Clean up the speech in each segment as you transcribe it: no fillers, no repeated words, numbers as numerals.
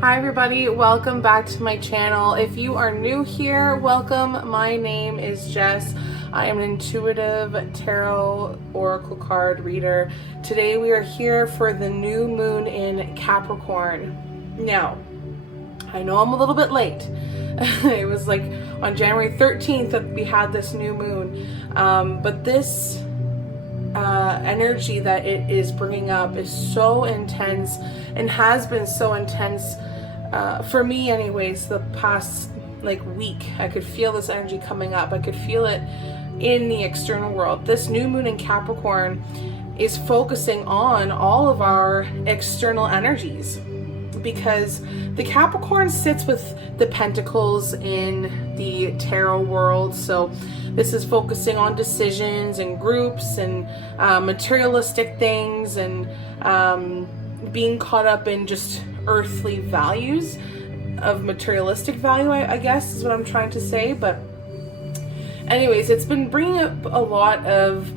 Hi everybody, welcome back to my channel. If you are new here, welcome. My name is Jess. I am an intuitive tarot oracle card reader. Today we are here for the new moon in Capricorn. Now, I know I'm a little bit late. It was like on January 13th that we had this new moon. But this energy that it is bringing up is so intense and has been so intense for me anyways the past week. I could feel this energy coming up. I could feel it in the external world. This new moon in Capricorn is focusing on all of our external energies, because the Capricorn sits with the Pentacles in the tarot world. So this is focusing on decisions and groups and materialistic things and being caught up in just earthly values of materialistic value, I guess is what I'm trying to say. But anyways, it's been bringing up a lot of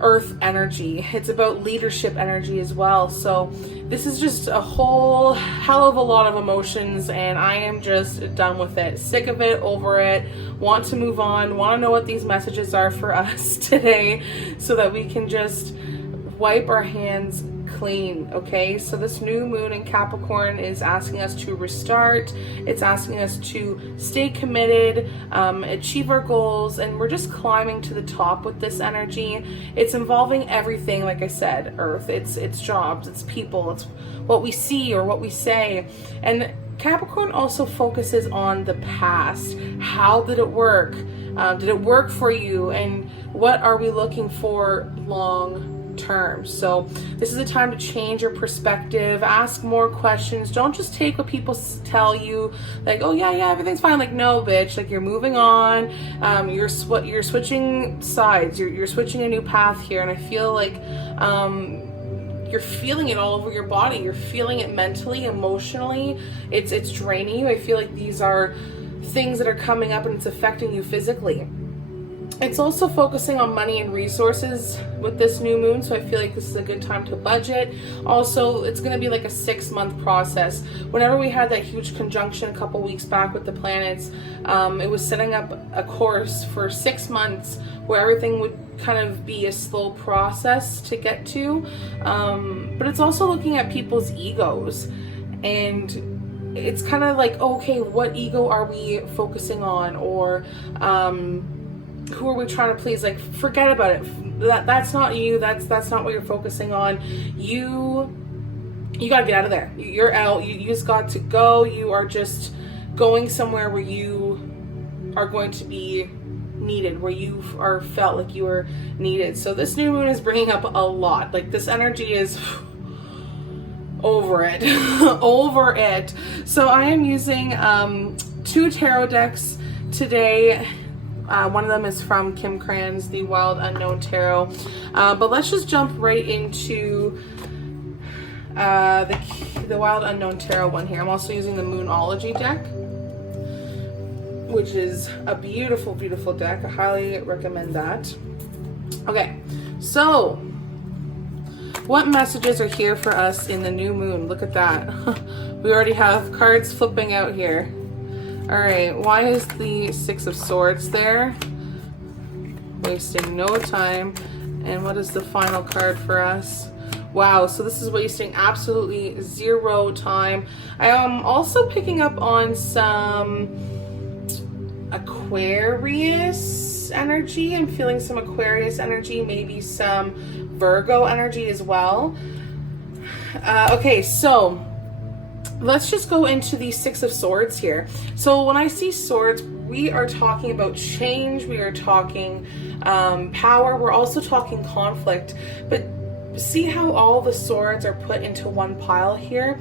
earth energy. It's about leadership energy as well. So this is just a whole hell of a lot of emotions, and I am just done with it. Sick of it, over it, want to move on, want to know what these messages are for us today so that we can just wipe our hands clean. Okay, so this new moon in Capricorn is asking us to restart. It's asking us to stay committed, achieve our goals, and we're just climbing to the top with this energy. It's involving everything, like I said, earth. It's jobs, it's people, it's what we see or what we say. And Capricorn also focuses on the past. How did it work? Did it work for you? And what are we looking for long term? So this is a time to change your perspective, ask more questions. Don't just take what people tell you, like, oh yeah, everything's fine. Like, no, bitch, like, you're moving on. You're switching sides. You're switching a new path here. And I feel like you're feeling it all over your body. You're feeling it mentally, emotionally. It's draining you. I feel like these are things that are coming up and it's affecting you physically. It's also focusing on money and resources with this new moon, so I feel like this is a good time to budget. Also, it's going to be like a 6-month process. Whenever we had that huge conjunction a couple weeks back with the planets, it was setting up a course for 6 months where everything would kind of be a slow process to get to. But it's also looking at people's egos, and it's kind of like, okay, what ego are we focusing on? Or who are we trying to please? Like, forget about it. That's not you. That's not what you're focusing on. You gotta get out of there. You're out. You just got to go. You are just going somewhere where you are going to be needed, where you are felt like you are needed. So this new moon is bringing up a lot. Like, this energy is over it. Over it. So I am using 2 tarot decks today. One of them is from Kim Cran's The Wild Unknown Tarot. But let's just jump right into the Wild Unknown Tarot one here. I'm also using the Moonology deck, which is a beautiful, beautiful deck. I highly recommend that. Okay, so what messages are here for us in the new moon? Look at that. We already have cards flipping out here. All right, why is the 6 of Swords there? Wasting no time. And what is the final card for us? Wow, so this is wasting absolutely 0 time. I am also picking up on some Aquarius energy. I'm feeling some Aquarius energy, maybe some Virgo energy as well. Okay, so let's just go into the 6 of Swords here. So when I see swords, we are talking about change. We are talking power. We're also talking conflict. But see how all the swords are put into one pile here?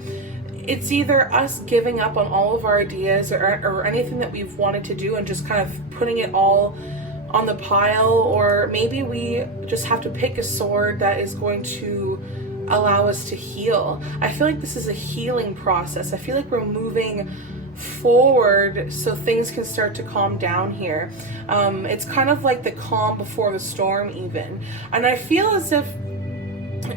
It's either us giving up on all of our ideas or anything that we've wanted to do and just kind of putting it all on the pile, or maybe we just have to pick a sword that is going to allow us to heal. I feel like this is a healing process. I feel like we're moving forward so things can start to calm down here. It's kind of like the calm before the storm even. And I feel as if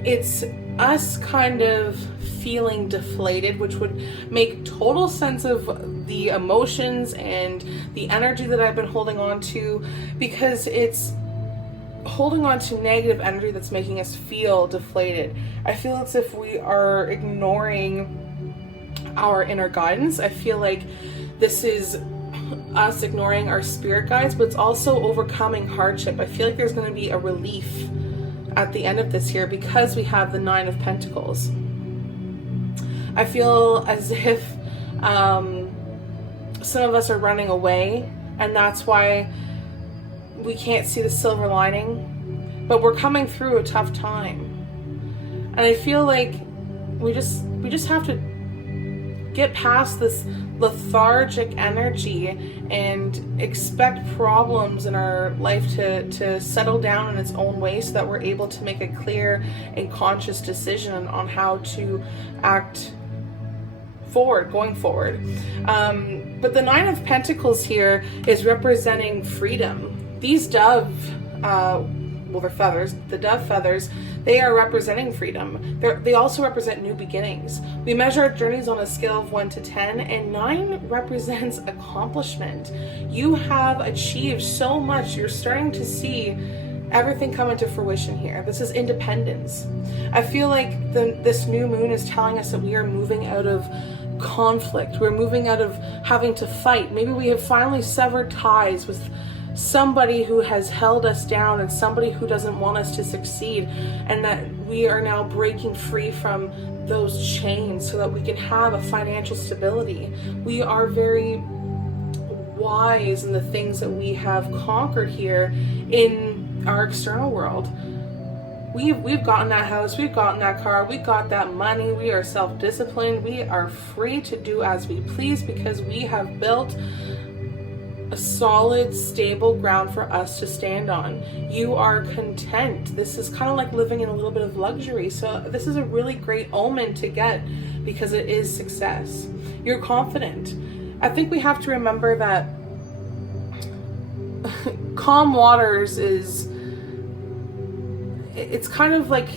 it's us kind of feeling deflated, which would make total sense of the emotions and the energy that I've been holding on to, because it's holding on to negative energy that's making us feel deflated. I feel as if we are ignoring our inner guidance. I feel like this is us ignoring our spirit guides, but it's also overcoming hardship. I feel like there's going to be a relief at the end of this year because we have the Nine of Pentacles. I feel as if some of us are running away, and that's why we can't see the silver lining, but we're coming through a tough time. And I feel like we just have to get past this lethargic energy and expect problems in our life to settle down in its own way, so that we're able to make a clear and conscious decision on how to act going forward. But the Nine of Pentacles here is representing freedom. These dove, they're feathers, the dove feathers, they are representing freedom. They also represent new beginnings. We measure our journeys on a scale of 1 to 10, and 9 represents accomplishment. You have achieved so much. You're starting to see everything come into fruition here. This is independence. I feel like this new moon is telling us that we are moving out of conflict. We're moving out of having to fight. Maybe we have finally severed ties with somebody who has held us down and somebody who doesn't want us to succeed, and that we are now breaking free from those chains so that we can have a financial stability. We are very wise in the things that we have conquered here in our external world. We've gotten that house, we've gotten that car, we got that money, we are self-disciplined, we are free to do as we please because we have built a solid, stable ground for us to stand on. You are content. This is kind of like living in a little bit of luxury. So this is a really great omen to get because it is success. You're confident. I think we have to remember that calm waters it's kind of like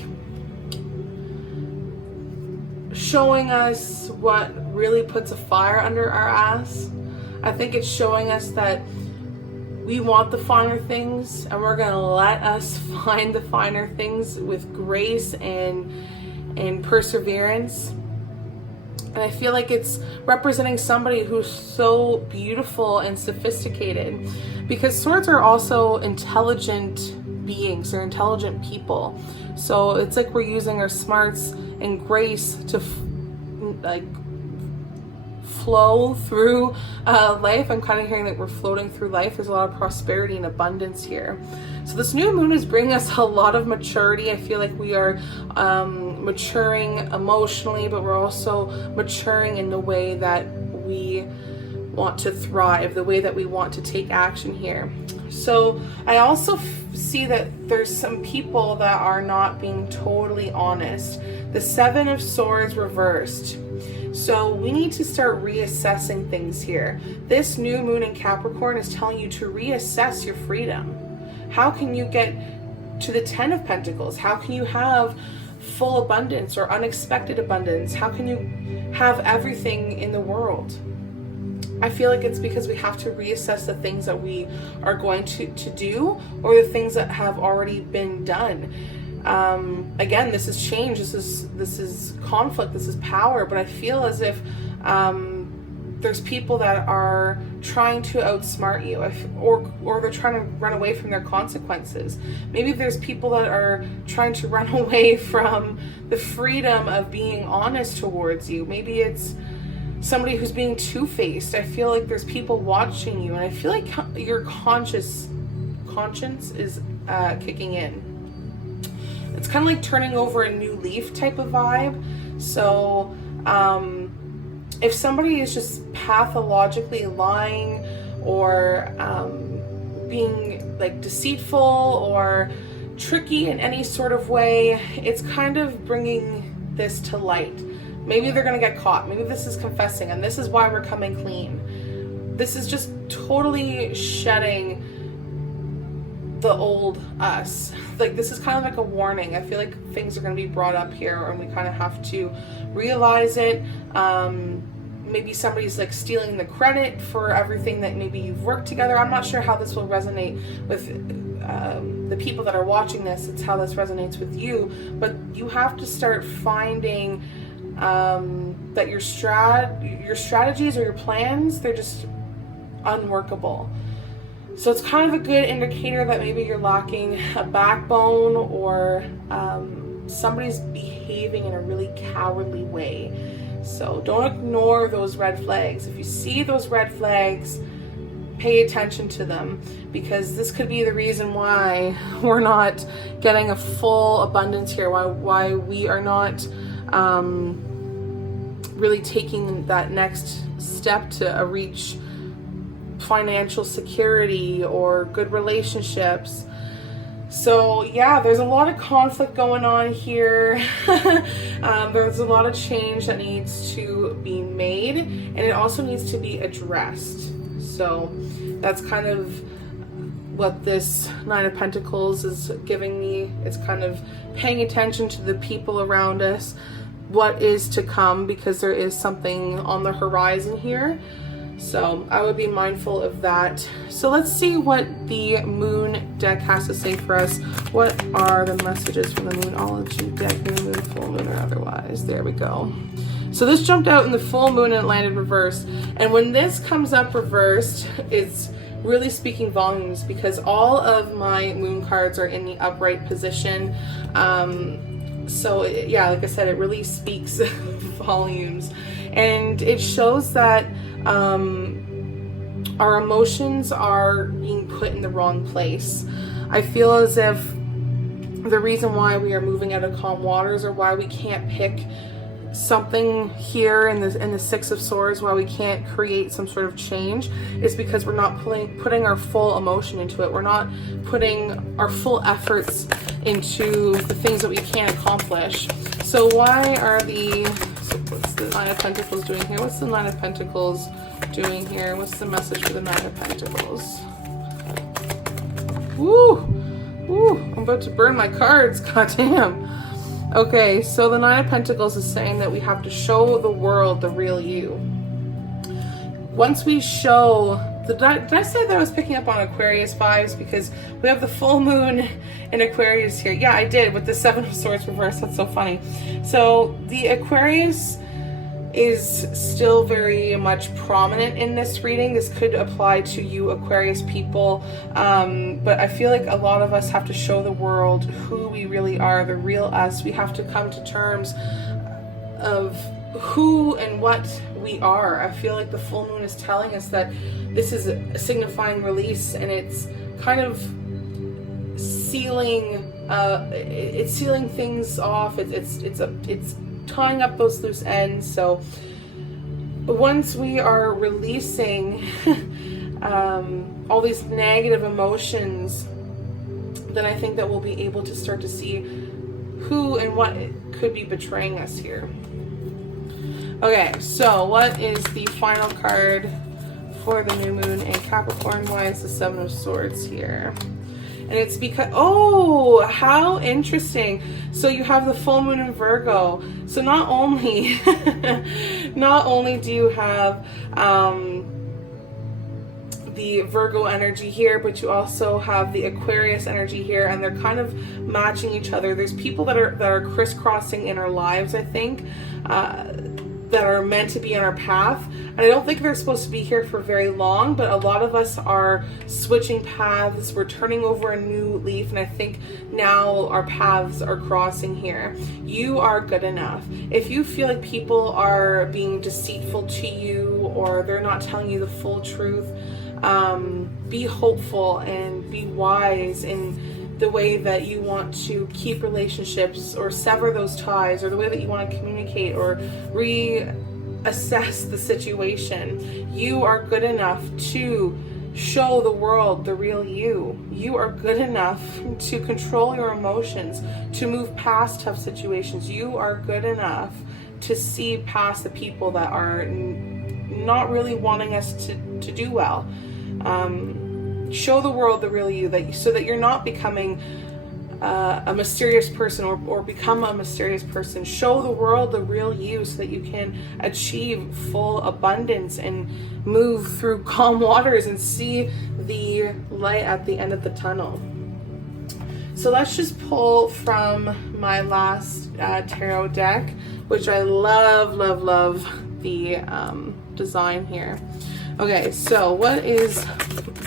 showing us what really puts a fire under our ass. I think it's showing us that we want the finer things, and we're going to let us find the finer things with grace and perseverance. And I feel like it's representing somebody who's so beautiful and sophisticated, because swords are also intelligent beings, they're intelligent people. So it's like we're using our smarts and grace to flow through life. I'm kind of hearing that we're floating through life. There's a lot of prosperity and abundance here. So this new moon is bringing us a lot of maturity. I feel like we are maturing emotionally, but we're also maturing in the way that we want to thrive, the way that we want to take action here. So I also see that there's some people that are not being totally honest. The Seven of Swords reversed. So we need to start reassessing things here. This new moon in Capricorn is telling you to reassess your freedom. How can you get to the Ten of Pentacles? How can you have full abundance or unexpected abundance? How can you have everything in the world? I feel like it's because we have to reassess the things that we are going to do, or the things that have already been done. Again, this is change, this is conflict, this is power, but I feel as if there's people that are trying to outsmart you, or they're trying to run away from their consequences. Maybe there's people that are trying to run away from the freedom of being honest towards you. Maybe it's somebody who's being two-faced. I feel like there's people watching you, and I feel like your conscience is kicking in. It's kind of like turning over a new leaf type of vibe. So if somebody is just pathologically lying, or being like deceitful or tricky in any sort of way, it's kind of bringing this to light. Maybe they're going to get caught. Maybe this is confessing, and this is why we're coming clean. This is just totally shedding the old us. Like, this is kind of like a warning. I feel like things are going to be brought up here, and we kind of have to realize it. Maybe somebody's like stealing the credit for everything that maybe you've worked together. I'm not sure how this will resonate with the people that are watching this. It's how this resonates with you, but you have to start finding that your strategies or your plans, they're just unworkable. So it's kind of a good indicator that maybe you're lacking a backbone, or somebody's behaving in a really cowardly way. So don't ignore those red flags. If you see those red flags, pay attention to them, because this could be the reason why we're not getting a full abundance here, why we are not really taking that next step to reach financial security or good relationships. So yeah, there's a lot of conflict going on here. There's a lot of change that needs to be made, and it also needs to be addressed. So that's kind of what this Nine of Pentacles is giving me. It's kind of paying attention to the people around us, what is to come, because there is something on the horizon here. So I would be mindful of that. So let's see what the Moon deck has to say for us. What are the messages from the Moonology deck? New moon, full moon, or otherwise. There we go. So this jumped out in the full moon and it landed reversed. And when this comes up reversed, it's really speaking volumes, because all of my moon cards are in the upright position. So yeah, like I said, it really speaks volumes. And it shows that our emotions are being put in the wrong place. I feel as if the reason why we are moving out of calm waters, or why we can't pick something here in the Six of Swords, why we can't create some sort of change, is because we're not putting our full emotion into it. We're not putting our full efforts into the things that we can accomplish. So why are what's the Nine of Pentacles doing here? What's the Nine of Pentacles doing here? What's the message for the Nine of Pentacles? Woo! Woo! I'm about to burn my cards. God damn. Okay, so the Nine of Pentacles is saying that we have to show the world the real you. Once we show did I say that I was picking up on Aquarius vibes, because we have the full moon in Aquarius here? Yeah, I did, with the Seven of Swords reversed. That's so funny. So the Aquarius is still very much prominent in this reading. This could apply to you Aquarius people, but I feel like a lot of us have to show the world who we really are, the real us. We have to come to terms of who and what we are. I feel like the full moon is telling us that this is a signifying release, and it's kind of sealing it's sealing things off. It's tying up those loose ends. So once we are releasing all these negative emotions, then I think that we'll be able to start to see who and what could be betraying us here. Okay, so what is the final card for the new moon in Capricorn? Why is the Seven of Swords here? And it's because, oh, how interesting. So you have the full moon in Virgo. So not only do you have the Virgo energy here, but you also have the Aquarius energy here, and they're kind of matching each other. There's people that are crisscrossing in our lives, I think, that are meant to be on our path. And I don't think they're supposed to be here for very long, but a lot of us are switching paths. We're turning over a new leaf, and I think now our paths are crossing here. You are good enough. If you feel like people are being deceitful to you, or they're not telling you the full truth, be hopeful and be wise in the way that you want to keep relationships or sever those ties, or the way that you want to communicate or reassess the situation. You are good enough to show the world the real you. You are good enough to control your emotions, to move past tough situations. You are good enough to see past the people that are not really wanting us to do well. show the world the real you, so that you're not becoming a mysterious person or become a mysterious person. Show the world the real you so that you can achieve full abundance and move through calm waters and see the light at the end of the tunnel. So let's just pull from my last tarot deck, which I love the design here. Okay, so what is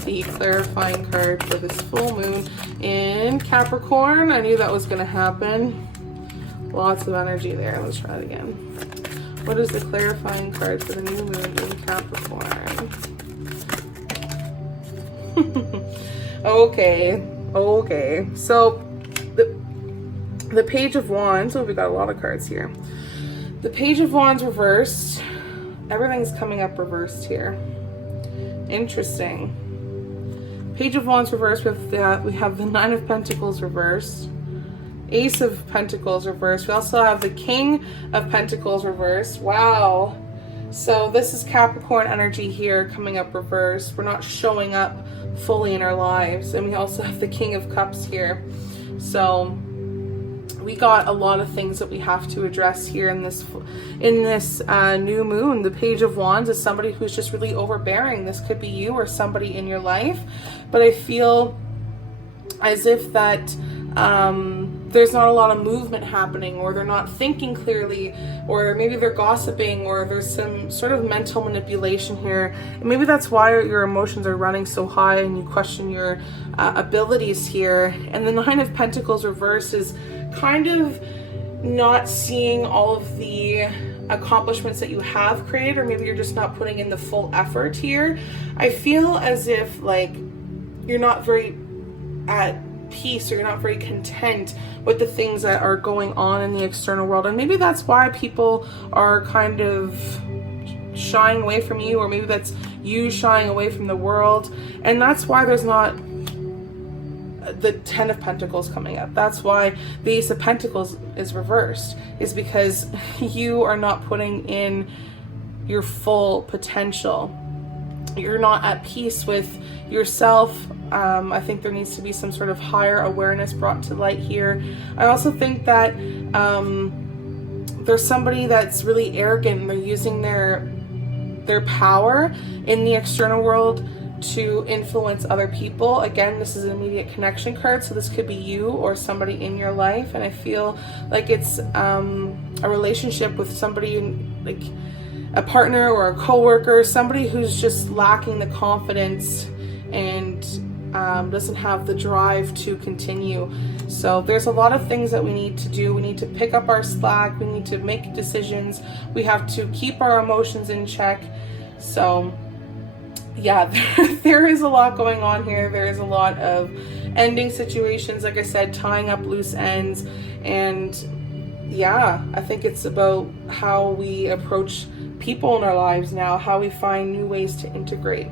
the clarifying card for this full moon in Capricorn? I knew that was going to happen. Lots of energy there. Let's try it again. What is the clarifying card for the new moon in Capricorn? Okay. So the Page of Wands. Oh, we got a lot of cards here. The Page of Wands reversed. Everything's coming up reversed here. Interesting. Page of Wands reversed. We have the Nine of Pentacles reversed. Ace of Pentacles reversed. We also have the King of Pentacles reversed. Wow. So this is Capricorn energy here coming up reversed. We're not showing up fully in our lives. And we also have the King of Cups here. So we got a lot of things that we have to address here in this new moon. The Page of Wands is somebody who's just really overbearing. This could be you or somebody in your life, but I feel as if that there's not a lot of movement happening, or they're not thinking clearly, or maybe they're gossiping, or there's some sort of mental manipulation here. And maybe that's why your emotions are running so high and you question your abilities here. And the Nine of Pentacles reversed is kind of not seeing all of the accomplishments that you have created, or maybe you're just not putting in the full effort here. I feel as if like you're not very at peace, or you're not very content with the things that are going on in the external world. And maybe that's why people are kind of shying away from you, or maybe that's you shying away from the world. And that's why there's not the Ten of Pentacles coming up. That's why the Ace of Pentacles is reversed, is because you are not putting in your full potential. You're not at peace with yourself. I think there needs to be some sort of higher awareness brought to light here. I also think that there's somebody that's really arrogant, and they're using their power in the external world to influence other people. Again, this is an immediate connection card, so this could be you or somebody in your life. And I feel like it's a relationship with somebody, like a partner or a co-worker, somebody who's just lacking the confidence and doesn't have the drive to continue. So there's a lot of things that we need to do. We need to pick up our slack. We need to make decisions. We have to keep our emotions in check. So yeah, there is a lot going on here. There is a lot of ending situations, like I said, tying up loose ends. And yeah, I think it's about how we approach people in our lives now, how we find new ways to integrate.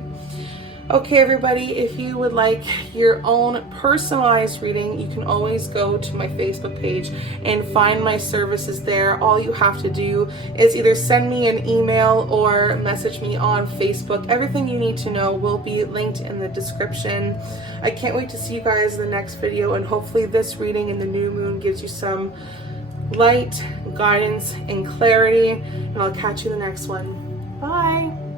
Okay, everybody, if you would like your own personalized reading, you can always go to my Facebook page and find my services there. All you have to do is either send me an email or message me on Facebook. Everything you need to know will be linked in the description. I can't wait to see you guys in the next video, and hopefully this reading in the new moon gives you some light, guidance, and clarity, and I'll catch you in the next one. Bye!